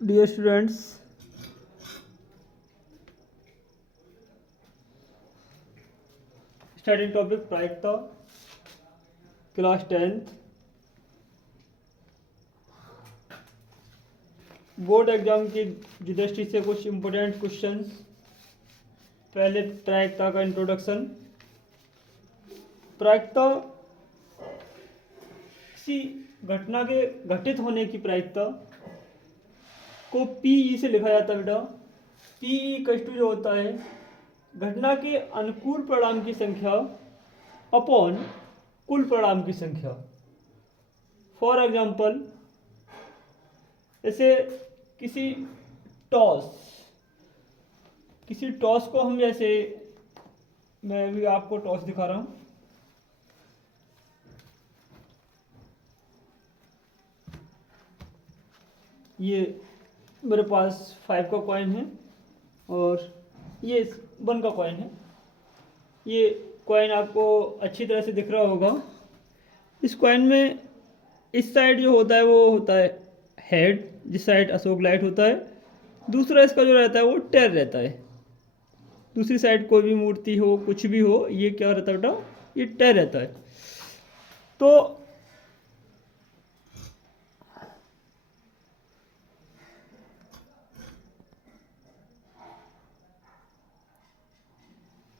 Dear students, studying topic प्रायिकता, class 10th, board exam की दृष्टि से कुछ इम्पोर्टेंट क्वेश्चंस। पहले प्रायिकता का इंट्रोडक्शन। प्रायिकता किसी घटना के घटित होने की प्रायिकता को पीई से लिखा जाता है बेटा। पीई कष्ट जो होता है घटना के अनुकूल परिणाम की संख्या अपॉन कुल परिणाम की संख्या। फॉर एग्जाम्पल, जैसे किसी टॉस को हम, जैसे मैं भी आपको टॉस दिखा रहा हूं। ये मेरे पास 5 का कॉइन है और ये 1 का कॉइन है। ये कॉइन आपको अच्छी तरह से दिख रहा होगा। इस कॉइन में इस साइड जो होता है वो होता है हेड, जिस साइड अशोक लाइट होता है। दूसरा इसका जो रहता है वो टेल रहता है। दूसरी साइड कोई भी मूर्ति हो, कुछ भी हो, ये क्या रहता है बेटा, ये टेल रहता है। तो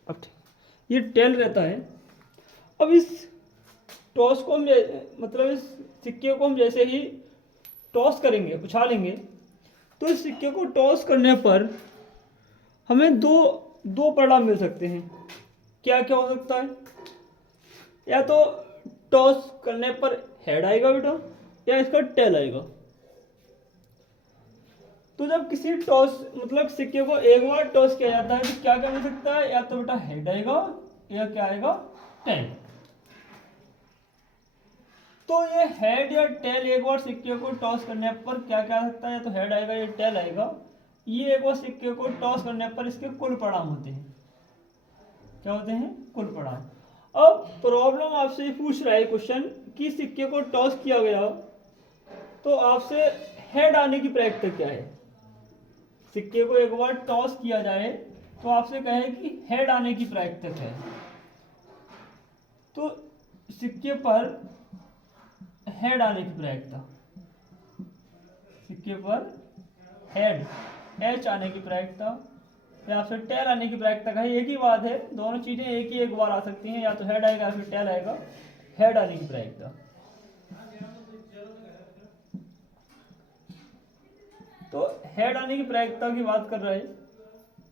अब ये टेल रहता है। अब इस टॉस को हम मतलब इस सिक्के को हम जैसे ही टॉस करेंगे, उछालेंगे, तो इस सिक्के को टॉस करने पर हमें दो परिणाम मिल सकते हैं। क्या क्या हो सकता है? या तो टॉस करने पर हेड आएगा बेटा, या इसका टेल आएगा। तो जब किसी टॉस मतलब सिक्के को एक बार टॉस किया जाता है तो क्या क्या मिल सकता है? या तो बेटा हेड आएगा, या क्या आएगा, टेल। तो ये हेड या टेल एक बार सिक्के को टॉस करने पर क्या क्या आ सकता है? या तो हेड आएगा या टेल आएगा। ये एक बार सिक्के को टॉस करने पर इसके कुल परिणाम होते हैं। क्या होते हैं? कुल परिणाम। अब प्रॉब्लम आपसे ये पूछ रहा है क्वेश्चन कि सिक्के को टॉस किया गया तो आपसे हेड आने की प्रायिकता क्या है। सिक्के को एक बार टॉस किया जाए तो आपसे कहे कि हेड आने की प्रायिकता क्या है। तो सिक्के पर हेड आने की प्रायिकता, सिक्के पर हेड, एच आने की प्रायिकता या फिर टेल आने की प्रायिकता का एक ही बात है। दोनों चीजें एक बार आ सकती हैं, या तो हेड आएगा या फिर टेल आएगा। हेड आने की प्रायिकता। तो हेड आने की प्रायिकता की बात कर रहा है,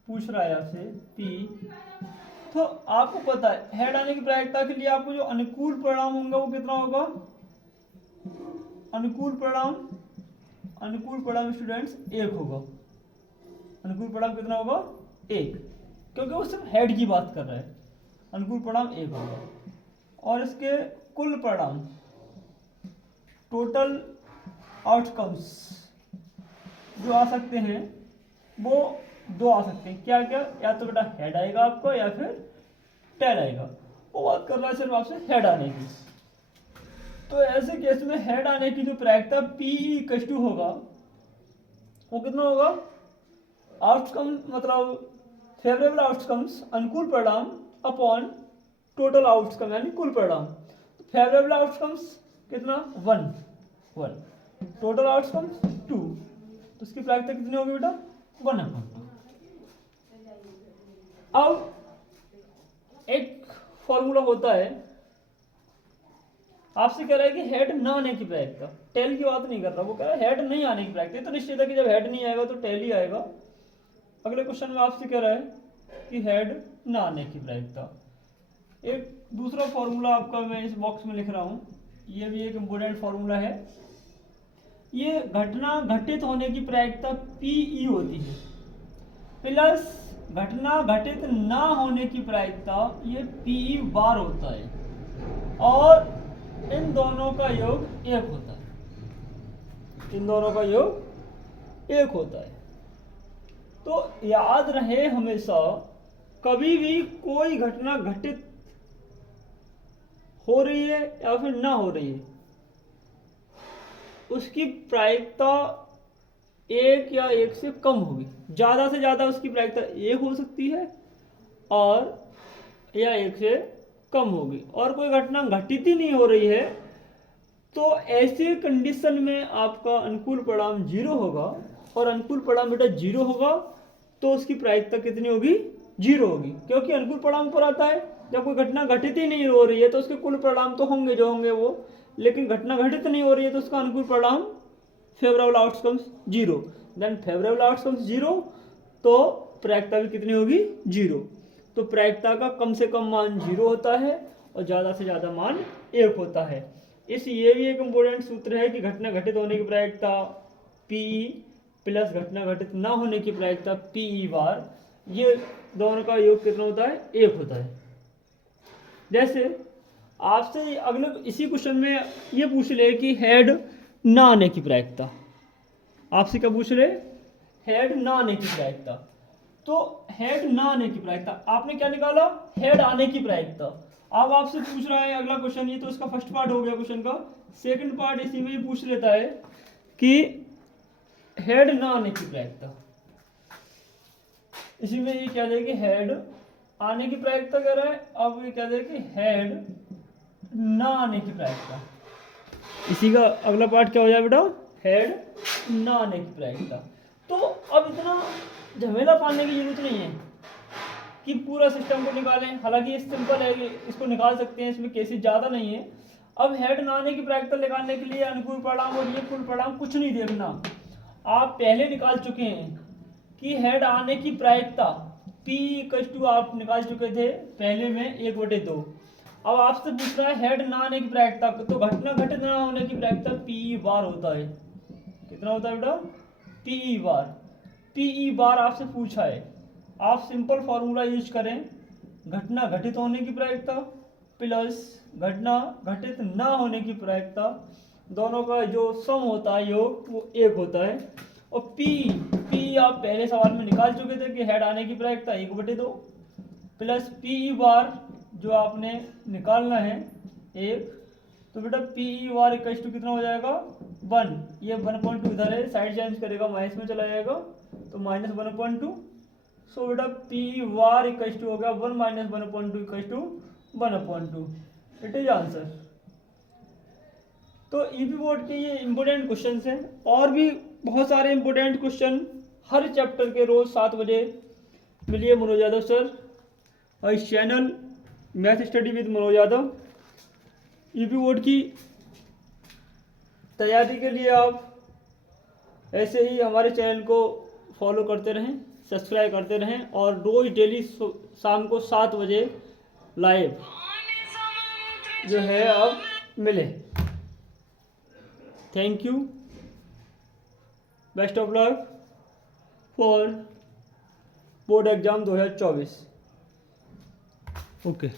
पूछ रहा है आपसे पी। तो आपको पता है हेड आने की प्रायिकता के लिए आपको जो अनुकूल परिणाम होगा वो कितना होगा? अनुकूल परिणाम स्टूडेंट्स 1 होगा। अनुकूल परिणाम कितना होगा? 1, क्योंकि वो सिर्फ हेड की बात कर रहा है। अनुकूल परिणाम 1 होगा। और इसके कुल परिणाम, टोटल आउटकम्स जो आ सकते हैं वो 2 आ सकते हैं। क्या क्या? या तो बेटा हेड आएगा आपको, या फिर टेल आएगा। वो बात कर रहा है सिर्फ आपसे हेड आने की। तो ऐसे केस में हेड आने की जो प्रायिकता पी कष्टू होगा वो कितना होगा? आउटकम मतलब फेवरेबल आउटकम्स, अनुकूल परिणाम, अपॉन टोटल आउटकम यानी कुल परिणाम। फेवरेबल आउटकम्स कितना? 1, टोटल आउटकम्स 2। तो इसकी प्रायिकता कितनी होगी बेटा? 1/2। अब एक फॉर्मूला होता है, आपसे कह रहा है कि हेड ना आने की प्रायिकता। टेल की बात नहीं कर रहा, वो कह रहा है हेड नहीं आने की प्रायिकता। तो निश्चित है कि जब हेड नहीं आएगा तो टेल ही आएगा। अगले क्वेश्चन में आपसे कह रहा है कि हेड ना आने की प्रायिकता। एक दूसरा फॉर्मूला आपका मैं इस बॉक्स में लिख रहा हूं, ये भी एक इम्पोर्टेंट फॉर्मूला है। ये घटना घटित होने की प्रायिकता पीई होती है, प्लस घटना घटित ना होने की प्रायिकता ये पीई बार होता है। और इन दोनों का योग 1 होता है। इन दोनों का योग 1 होता है। तो याद रहे हमेशा, कभी भी कोई घटना घटित हो रही है या फिर ना हो रही है, उसकी प्रायिकता एक या एक से कम होगी, ज़्यादा से ज़्यादा उसकी प्रायिकता एक हो सकती है और या एक से कम होगी, और कोई घटना घटित ही नहीं हो रही है, तो ऐसी कंडीशन में आपका अनुकूल परिणाम 0 होगा, और अनुकूल परिणाम बेटा 0 होगा तो उसकी प्रायिकता कितनी होगी? 0 होगी, क्योंकि अनुकूल परिणाम पर आता है जब कोई घटना घटित ही नहीं हो रही है तो उसके कुल परिणाम तो होंगे जो होंगे वो, लेकिन घटना घटित नहीं हो रही है तो उसका अनुकूल परिणाम favourable outcomes 0, then favourable outcomes 0 तो प्रायिकता भी कितनी होगी? 0। तो प्रायिकता का कम से कम मान 0 होता है और ज़्यादा से ज़्यादा मान 1 होता है। ये भी एक इम्पोर्टेंट सूत्र है कि घटना घटित होने की प्रायिकता पी प्लस घटना घटित ना होने की प्रायिकता पी बार, ये दोनों का योग कितना होता है? 1 होता है। जैसे आपसे अगले इसी क्वेश्चन में ये पूछ ले कि हेड ना आने की प्रायिकता, आपसे क्या पूछ रहे? हेड ना आने की प्रायिकता। तो हेड ना आने की प्रायिकता आपने क्या निकाला? हेड आने की प्रायिकता। अब आपसे पूछ रहा है अगला क्वेश्चन, ये तो इसका फर्स्ट पार्ट हो गया क्वेश्चन का। सेकंड पार्ट इसी में ही पूछ लेता है कि हेड ना आने की प्रायिकता। इसी में ये क्या देगा कि हेड आने की प्रायिकता कह रहा है, अब ये क्या देगा कि हेड ना आने की प्रायिकता। इसी का अगला पार्ट क्या हो जाए बेटा? हेड ना आने की प्रायिकता। तो अब इतना झमेला पाने की जरूरत नहीं है कि पूरा सिस्टम को निकालें, हालांकि ये सिंपल है, इसको निकाल सकते हैं, इसमें केसेस ज़्यादा नहीं है। अब हेड ना आने की प्रायिकता निकालने के लिए अनुकूल परिणाम और ये कुल परिणाम कुछ नहीं देखना, आप पहले निकाल चुके हैं कि हेड आने की प्रायिकता P = आप निकाल चुके थे पहले में 1/2। अब आपसे पूछ रहा है हेड ना आने की प्रायिकता, तो घटना घटित ना होने की प्रायिकता PE बार होता है। कितना होता है बेटा? PE बार। PE बार आपसे पूछा है, आप सिंपल फॉर्मूला यूज करें, घटना घटित होने की प्रायिकता प्लस घटना घटित ना होने की प्रायिकता, दोनों का जो सम होता है योग वो 1 होता है। और पी आप पहले सवाल में निकाल चुके थे कि हेड आने की प्रायिकता 1/2 प्लस PE बार जो आपने निकालना है 1, तो बेटा PE बार इक्वल टू कितना हो जाएगा? 1। ये 1.2 इधर है, साइड चेंज करेगा माइनस में चला जाएगा तो -1.2। सो बेटा PE बार इक्वल टू हो गया 1 - 1.2 equal to 1/2। It is answer. तो ईपी बोर्ड के ये इंपॉर्टेंट क्वेश्चन हैं, और भी बहुत सारे इंपॉर्टेंट क्वेश्चन हर चैप्टर के रोज 7 बजे मिलिए मनोज यादव सर और इस channel math study with Manoj Yadav. EP board की तैयारी के लिए आप ऐसे ही हमारे चैनल को फॉलो करते रहें, सब्सक्राइब करते रहें, और रोज डेली शाम को 7 बजे लाइव जो है अब मिले। Thank you, best of luck for board exam 2024। Okay.